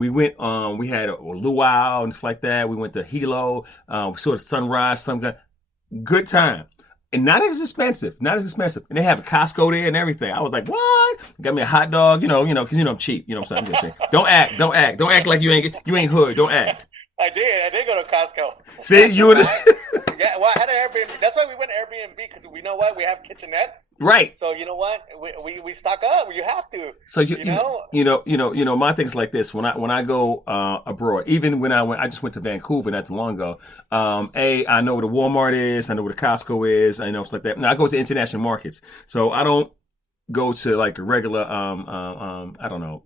We went, we had a luau and stuff like that. We went to Hilo, we saw the sunrise, some good time. And not as expensive, not as expensive. And they have a Costco there and everything. I was like, what? Got me a hot dog, because I'm cheap. You know what I'm saying? I'm just saying. Don't act like you ain't hood. Don't act. I did go to Costco. See, you would. Yeah, well, I had an Airbnb. That's why we went Airbnb, because we know what, we have kitchenettes. Right. So you know what, we stock up. You have to. So my thing's like this. When I go abroad, even when I just went to Vancouver not too long ago. I know where the Walmart is. I know where the Costco is. I know it's like that. Now I go to international markets, so I don't go to like a regular. I don't know.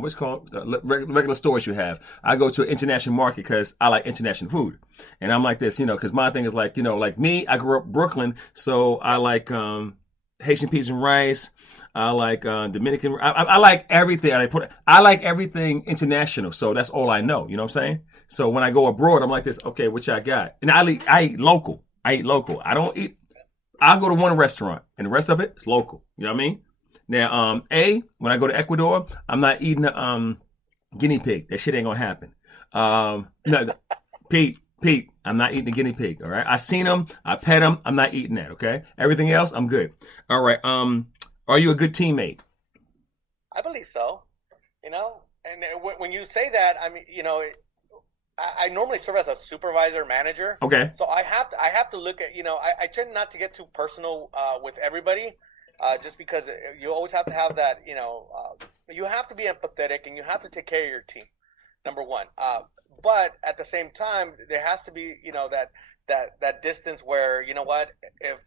What's it called? Regular stores you have. I go to an international market because I like international food. And I'm like this, because my thing is like, like me, I grew up in Brooklyn. So I like, Haitian peas and rice. I like, Dominican. I like everything. I like everything international. So that's all I know. You know what I'm saying? So when I go abroad, I'm like this, okay, what y'all got? And I eat local. I don't eat, I'll go to one restaurant and the rest of it is local. You know what I mean? Now, when I go to Ecuador, I'm not eating a guinea pig. That shit ain't gonna happen. No, Pete, I'm not eating the guinea pig. All right, I seen them, I pet them. I'm not eating that. Okay, everything else, I'm good. All right. Are you a good teammate? I believe so. And when you say that, I mean, I normally serve as a supervisor manager. Okay. So I have to look at, I try not to get too personal with everybody. Just because you always have to have that, you have to be empathetic and you have to take care of your team, number one. But at the same time, there has to be, that distance where, if,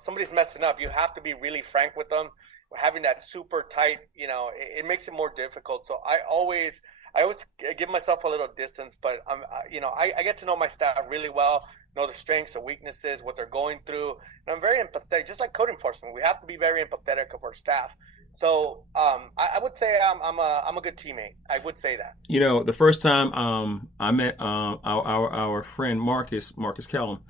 somebody's messing up, you have to be really frank with them. Having that super tight, it makes it more difficult. So I always give myself a little distance, but I get to know my staff really well, know the strengths, the weaknesses, what they're going through, and I'm very empathetic. Just like code enforcement, we have to be very empathetic of our staff. So I would say I'm a good teammate. I would say that. The first time I met our friend Marcus Kellum,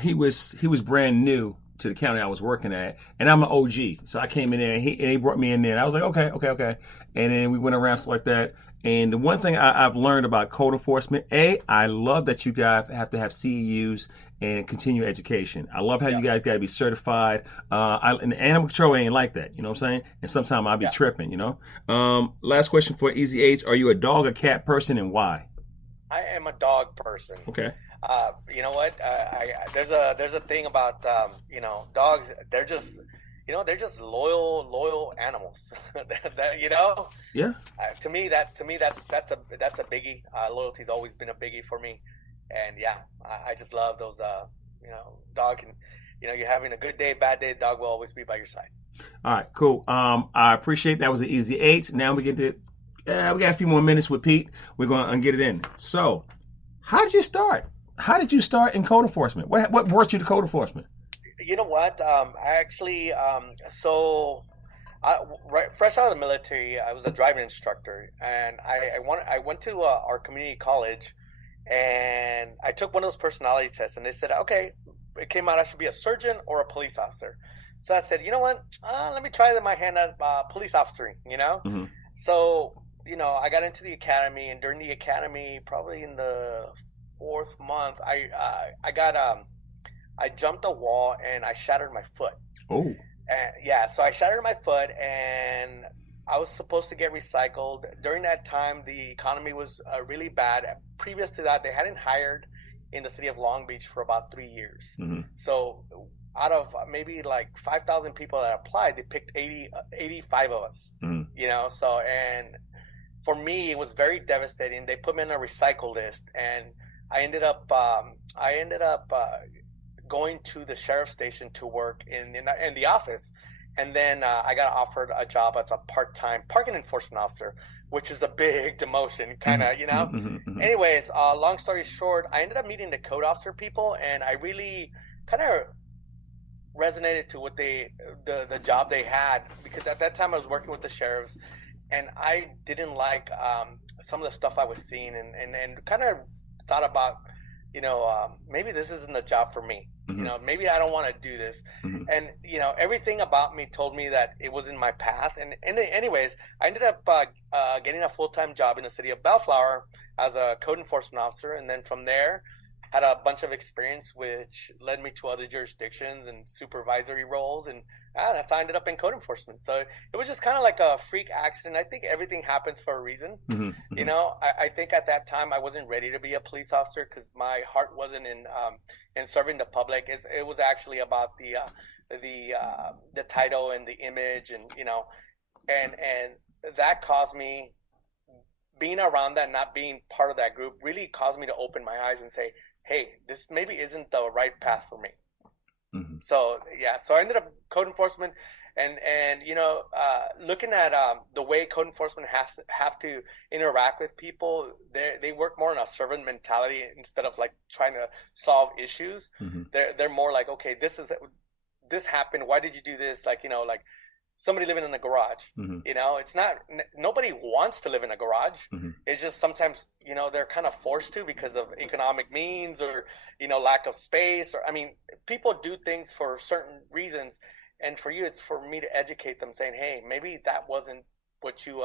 he was brand new to the county I was working at, and I'm an OG, so I came in there and he brought me in there, and I was like, okay, and then we went around stuff like that. And the one thing I've learned about code enforcement, I love that you guys have to have CEUs and continue education. I love how you guys got to be certified. And the animal control ain't like that, you know what I'm saying? And sometimes I'll be tripping, Last question for Easy H. Are you a dog or cat person, and why? I am a dog person. Okay. You know what? There's a thing about dogs. They're just loyal animals. Yeah. To me, that's a biggie. Loyalty's always been a biggie for me, and yeah, I just love those. Dog can, you're having a good day, bad day, the dog will always be by your side. All right, cool. I appreciate that was the Easy 8. Now we get to we got a few more minutes with Pete. We're going to get it in. So, how did you start? How did you start in code enforcement? What brought you to code enforcement? You know what? I actually, fresh out of the military, I was a driving instructor, and I went to our community college, and I took one of those personality tests, and they said, okay, it came out I should be a surgeon or a police officer. So I said, you know what? Let me try my hand at police officering. Mm-hmm. So I got into the academy, and during the academy, probably in the 4th month, I jumped a wall and I shattered my foot. Oh. So I shattered my foot, and I was supposed to get recycled. During that time, the economy was really bad. Previous to that, they hadn't hired in the city of Long Beach for about 3 years. Mm-hmm. So out of maybe like 5,000 people that applied, they picked 85 of us. Mm-hmm. So, and for me, it was very devastating. They put me on a recycle list, and I ended up going to the sheriff's station to work in the office, and then I got offered a job as a part-time parking enforcement officer, which is a big demotion, kind of, Mm-hmm. Mm-hmm. Anyways, long story short, I ended up meeting the code officer people, and I really kind of resonated to what the job they had, because at that time I was working with the sheriffs, and I didn't like some of the stuff I was seeing, and kind of thought about maybe this isn't the job for me. Mm-hmm. Maybe I don't want to do this. Mm-hmm. And, everything about me told me that it was in my path. And anyways, I ended up getting a full-time job in the city of Bellflower as a code enforcement officer. And then from there, had a bunch of experience, which led me to other jurisdictions and supervisory roles. And that's how I ended up in code enforcement. So it was just kind of like a freak accident. I think everything happens for a reason. Mm-hmm. I think at that time I wasn't ready to be a police officer because my heart wasn't in serving the public. It was actually about the title and the image, and that caused me, being around that, not being part of that group, really caused me to open my eyes and say, hey, this maybe isn't the right path for me. Mm-hmm. So I ended up code enforcement, and looking at the way code enforcement have to interact with people, they work more in a servant mentality instead of like trying to solve issues. Mm-hmm. They're more like, okay, this happened. Why did you do this? Like somebody living in a garage. Mm-hmm. It's not, nobody wants to live in a garage. Mm-hmm. It's just sometimes, they're kind of forced to because of economic means or, lack of space. Or, people do things for certain reasons. And for you, it's for me to educate them saying, hey, maybe that wasn't what you,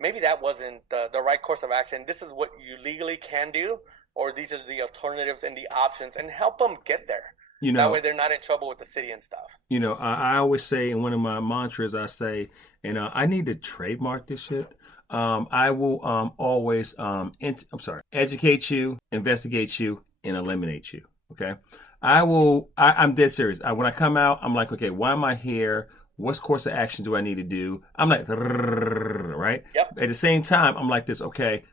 maybe that wasn't the right course of action. This is what you legally can do, or these are the alternatives and the options, and help them get there. That way they're not in trouble with the city and stuff. I always say in one of my mantras, I say, I need to trademark this shit. I will always, educate you, investigate you, and eliminate you. Okay. I'm dead serious. When I come out, I'm like, okay, why am I here? What course of action do I need to do? I'm like, right? Yep. At the same time, I'm like this, okay,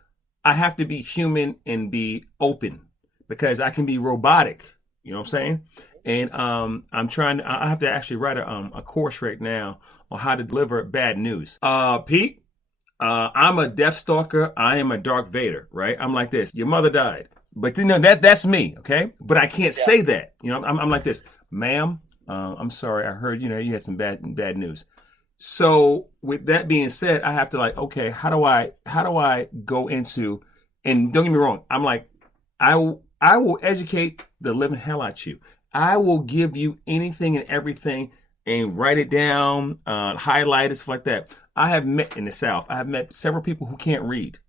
I have to be human and be open because I can be robotic. You know what I'm saying? And I have to actually write a course right now on how to deliver bad news. Pete, I'm a Death Stalker. I am a Dark Vader, right? I'm like this. Your mother died. But that's me, okay? But I can't say that. I'm like this. Ma'am, I'm sorry. I heard, you had some bad news. So with that being said, I have to like, okay, how do I go into, and don't get me wrong, I'm like, I will educate the living hell out you. I will give you anything and everything and write it down, highlight it, stuff like that. I have met in the South, I have met several people who can't read.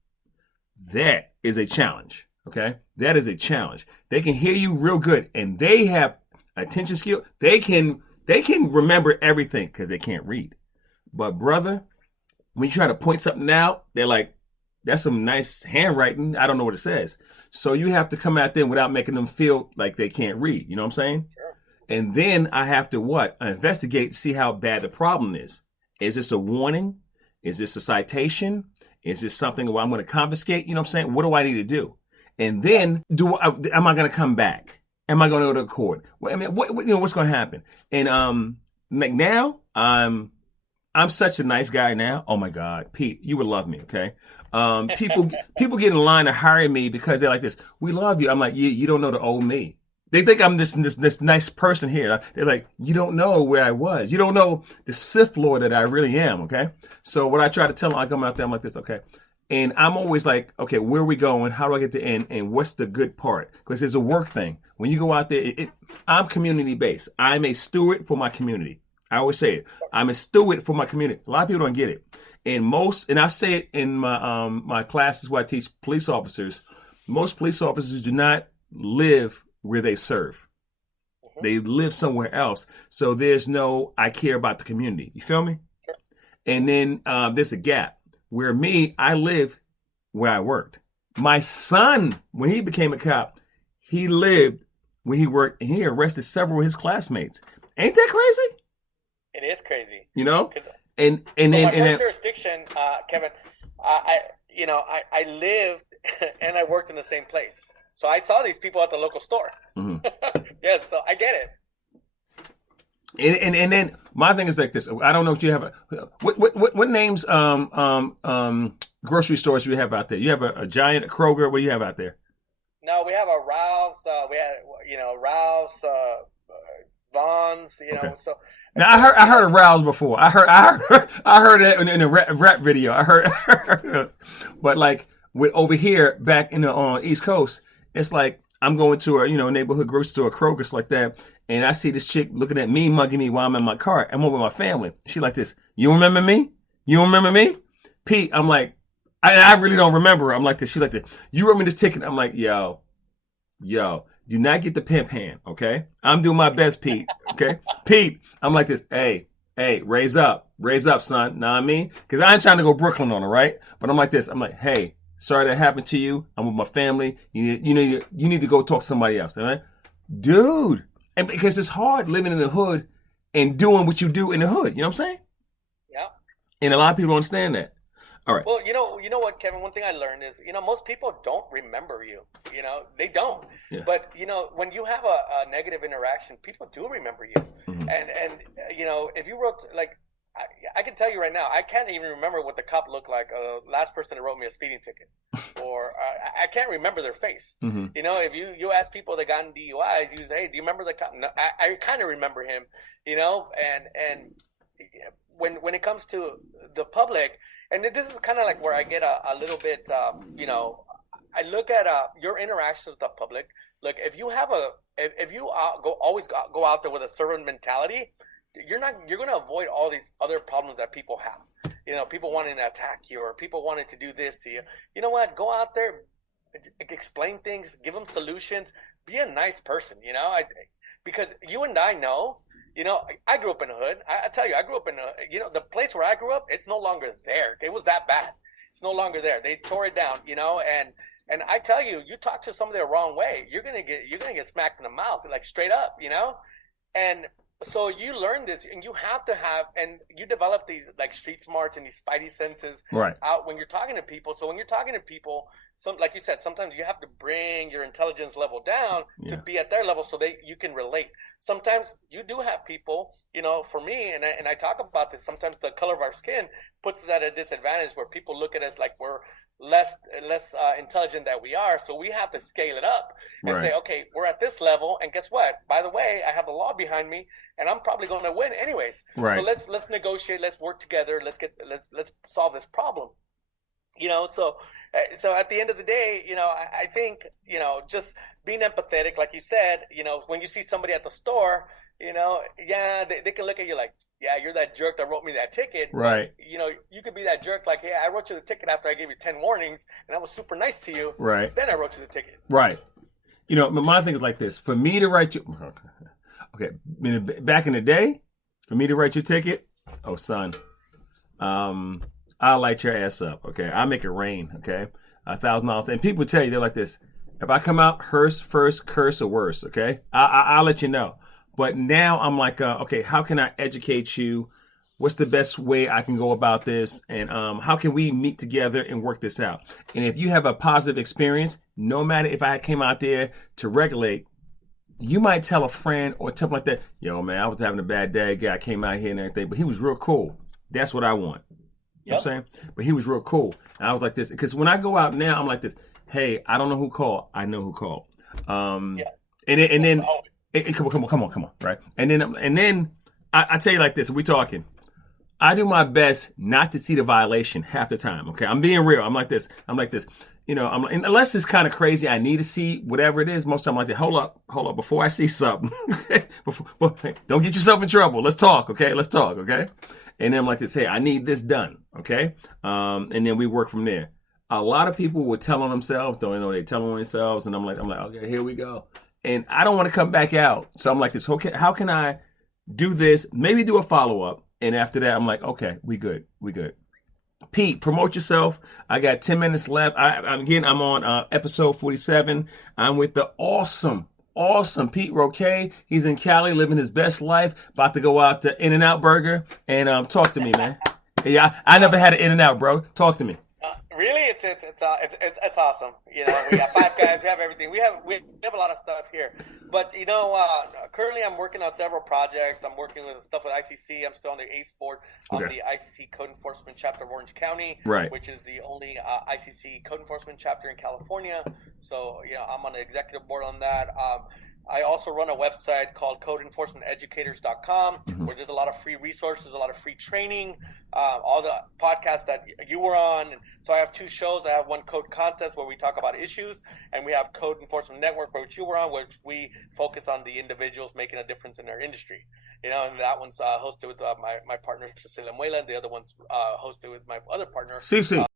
That is a challenge, okay? That is a challenge. They can hear you real good and they have attention skill. They can remember everything because they can't read. But brother, when you try to point something out, they're like, that's some nice handwriting. I don't know what it says. So you have to come at them without making them feel like they can't read. You know what I'm saying? Sure. And then I have to investigate to see how bad the problem is. Is this a warning? Is this a citation? Is this something where I'm going to confiscate? You know what I'm saying? What do I need to do? And then am I going to come back? Am I going to go to court? What's going to happen? And like now, I'm such a nice guy now. Oh my God, Pete, you would love me, okay? People get in line to hire me because they're like this. We love you. I'm like, you don't know the old me. They think I'm this nice person here. They're like, you don't know where I was. You don't know the Sith Lord that I really am, okay? So what I try to tell them, I come out there, I'm like this, okay? And I'm always like, okay, where are we going? How do I get to end? And what's the good part? Because it's a work thing. When you go out there, I'm community-based. I'm a steward for my community. I always say it. I'm a steward for my community. A lot of people don't get it. And I say it in my classes where I teach police officers. Most police officers do not live where they serve. Mm-hmm. They live somewhere else. So there's no, I care about the community. You feel me? Sure. And then there's a gap where I lived where I worked. My son, when he became a cop, he lived where he worked and he arrested several of his classmates. Ain't that crazy? It is crazy. And then my jurisdiction, Kevin, I lived and I worked in the same place. So I saw these people at the local store. Mm-hmm. Yes, so I get it. And then my thing is like this. I don't know if you have what names grocery stores do you have out there? You have a Giant, a Kroger. What do you have out there? No, we have a Ralph's. We had Ralph's, Vaughn's. Okay. So. Now I heard of Ralph's before. I heard it in a rap video. I heard, but like with over here back in the East Coast, it's like I'm going to a neighborhood grocery store, Kroger's like that, and I see this chick looking at me, mugging me while I'm in my car. I'm with my family. She like this. You remember me? You remember me? Pete, I'm like, I really don't remember her. I'm like this. She like this. You wrote me this ticket. I'm like, yo, do not get the pimp hand, okay? I'm doing my best, Pete, okay? Pete, I'm like this. Hey, raise up, son. Know what I mean? Because I ain't trying to go Brooklyn on her, right? But I'm like this. I'm like, hey, sorry that happened to you. I'm with my family. You need to go talk to somebody else, all right? Dude. And because it's hard living in the hood and doing what you do in the hood. You know what I'm saying? Yeah. And a lot of people don't understand that. All right. Well, you know what, Kevin? One thing I learned is, most people don't remember you. They don't. Yeah. But when you have a negative interaction, people do remember you. Mm-hmm. And if you wrote like, I can tell you right now, I can't even remember what the cop looked like. Last person that wrote me a speeding ticket, or I can't remember their face. Mm-hmm. If you ask people that got in DUIs, you say, "Hey, do you remember the cop?" No, I kind of remember him. And when it comes to the public. And this is kind of like where I get a little bit, I look at your interactions with the public. Look, if you always go out there with a servant mentality, you're going to avoid all these other problems that people have. People wanting to attack you or people wanting to do this to you. You know what? Go out there, explain things, give them solutions, be a nice person. Because you and I know. I grew up in the hood. I tell you, I grew up in the place where I grew up. It's no longer there. It was that bad. It's no longer there. They tore it down. And I tell you, you talk to somebody the wrong way, you're gonna get smacked in the mouth, like straight up. And so you learn this, and you have to and you develop these like street smarts and these spidey senses out when you're talking to people. So when you're talking to people, like you said, sometimes you have to bring your intelligence level down to be at their level so you can relate. Sometimes you do have people, for me, and I talk about this, sometimes the color of our skin puts us at a disadvantage where people look at us like we're less intelligent than we are. So we have to scale it up and say, okay, we're at this level. And guess what? By the way, I have the law behind me and I'm probably going to win anyways. Right. So let's negotiate. Let's work together. Let's solve this problem. So at the end of the day, I think, just being empathetic, like you said, when you see somebody at the store, they can look at you like, yeah, you're that jerk that wrote me that ticket. Right. But, you could be that jerk like, yeah, I wrote you the ticket after I gave you 10 warnings and I was super nice to you. Right. Then I wrote you the ticket. Right. My thing is like this. For me to write you, okay, back in the day, for me to write your ticket, oh, son, I'll light your ass up, okay? I'll make it rain, okay? $1,000. And people tell you, they're like this, if I come out hearse first, curse or worse, okay? I'll let you know. But now I'm like, okay, how can I educate you? What's the best way I can go about this? And how can we meet together and work this out? And if you have a positive experience, no matter if I came out there to regulate, you might tell a friend or something like that, yo, man, I was having a bad day. Guy came out here and everything, but he was real cool. That's what I want. You know what I'm saying? But he was real cool. And I was like this. Because when I go out now, I'm like this. Hey, I don't know who called. I know who called. And then come on, right? And then I tell you like this. We talking. I do my best not to see the violation half the time. Okay, I'm being real. I'm like this. Unless it's kind of crazy, I need to see whatever it is. Most of the time, I'm like, hold up, before I see something. Don't get yourself in trouble. Let's talk, okay? And then I'm like this, hey, I need this done, okay? And then we work from there. A lot of people will tell on themselves, don't know they tell on themselves, and I'm like, okay, here we go. And I don't want to come back out. So I'm like this, okay, how can I do this? Maybe do a follow-up. And after that, I'm like, okay, we good. Pete, promote yourself. I got 10 minutes left. I'm on episode 47. I'm with the awesome Pete Roque. He's in Cali, living his best life. About to go out to In-N-Out Burger and talk to me, man. Yeah, I never had an In-N-Out, bro. Talk to me. Really, it's awesome. We got 5 guys. We have everything. We have a lot of stuff here. But currently I'm working on several projects. I'm working with stuff with ICC. I'm still on the ACE board on the ICC Code Enforcement chapter of Orange County, which is the only ICC Code Enforcement chapter in California. So I'm on the executive board on that. I also run a website called codeenforcementeducators.com, where there's a lot of free resources, a lot of free training, all the podcasts that you were on. And so I have 2 shows. I have one, Code Concepts, where we talk about issues, and we have Code Enforcement Network, which you were on, which we focus on the individuals making a difference in their industry. You know, and that one's hosted with my partner Cecilia Muela, and the other one's hosted with my other partner, CC.